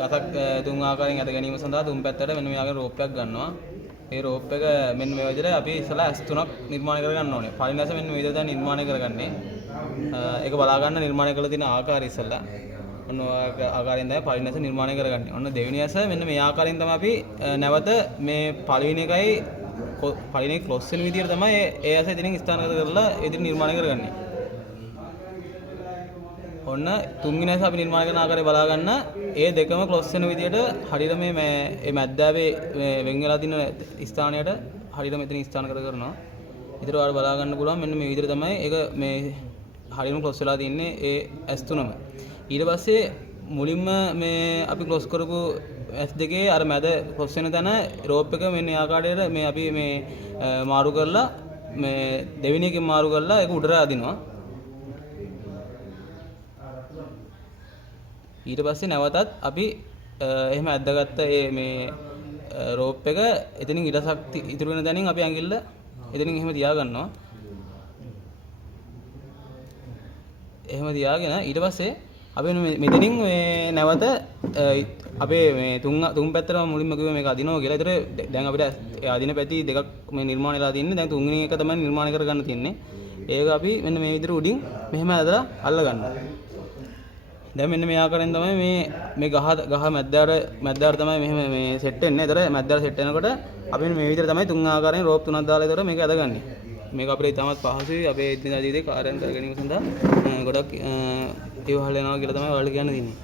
ගසක් තුන් ආකාරයෙන් ඇද ගැනීම සඳහා තුන් පැත්තට මෙන්න මේ ආකාර රෝප් එකක් ගන්නවා. ඒ රෝප් එක මෙන්න මේ විදිහට අපි ඉස්සලා S3ක් නිර්මාණය කරගන්න ඕනේ. පළවෙනි ඇස මෙන්න මේ විදිහට තමයි නිර්මාණය කරගන්නේ. ඒක බලා ගන්න නිර්මාණය කරලා තියෙන ආකාරය ඉස්සලා. ඔන්න ඔය ආකාරයෙන් තමයි පළවෙනි ඇස නිර්මාණය කරගන්නේ. ඔන්න දෙවෙනි ඇස මෙන්න මේ ආකාරයෙන් තමයි අපි නැවත මේ පළවෙනි එකයි පළවෙනි ක්ලොස් වෙන විදිහට තමයි ඒ ඇස ඉතින් ස්ථානගත කරලා ඉතින් නිර්මාණය කරගන්නේ. ඔන්න තුන්වෙනි ඇස අපි නිර්මාණය කරන ආකාරය බලා ගන්න. ඒ දෙකම ක්ලොස් වෙන විදිහට හරියට මේ මැද්දාවේ වෙන් වෙලා තියෙන ස්ථානයට හරියට මෙතන ස්ථානගත කරනවා. ඊට ඔයාලා බලා ගන්න පුළුවන් මෙන්න මේ විදිහට තමයි ඒක මේ හරියටම ක්ලොස් වෙලා තින්නේ ඒ S3ම. ඊට පස්සේ මුලින්ම මේ අපි ක්ලොස් කරපු S2 අර මැද ක්ලොස් වෙන තැන රෝප් එක මෙන්න ආකාරයට මේ අපි මේ මාරු කරලා මේ දෙවෙනි එකෙන් මාරු කරලා ඒක උඩට අදිනවා. ඊට පස්සේ නැවතත් අපි එහෙම ඇද්දාගත්ත මේ රෝප් එක එතනින් ඉරසක් ඉතුරු වෙන තැනින් අපි ඇඟිල්ල එතනින් එහෙම තියා ගන්නවා. එහෙම තියාගෙන ඊට පස්සේ අපි මෙතනින් මේ නැවත අපේ මේ තුන් පැත්තටම මුලින්ම කිව්වේ මේක අදිනවා කියලා. ඒතර දැන් අපිට අදින පැති දෙකක් මේ නිර්මාණය වෙලා තින්නේ. දැන් තුන්වෙනි එක තමයි නිර්මාණය කරගන්න තින්නේ. ඒක අපි මෙන්න මේ විදිහට උඩින් මෙහෙම ඇදලා අල්ල ගන්නවා. දැන් මෙන්න මේ ආකාරයෙන් තමයි මේ ගහ මැද්දාට තමයි මෙහෙම මේ සෙට් වෙන්නේ. ඒතර මැද්දාට සෙට් වෙනකොට අපි මේ විදිහට තමයි තුන් ආකාරයෙන් රෝප් තුනක් දාලා ඒතර මේක ඇදගන්නේ. මේක අපිට ඉතාමත් පහසුයි අපේ එදිනදා ජීවිතේ කාර්යයන් කර ගැනීම සඳහා ගොඩක් ඒවහල් වෙනවා කියලා තමයි ඔයාලට කියන්න තියෙන්නේ.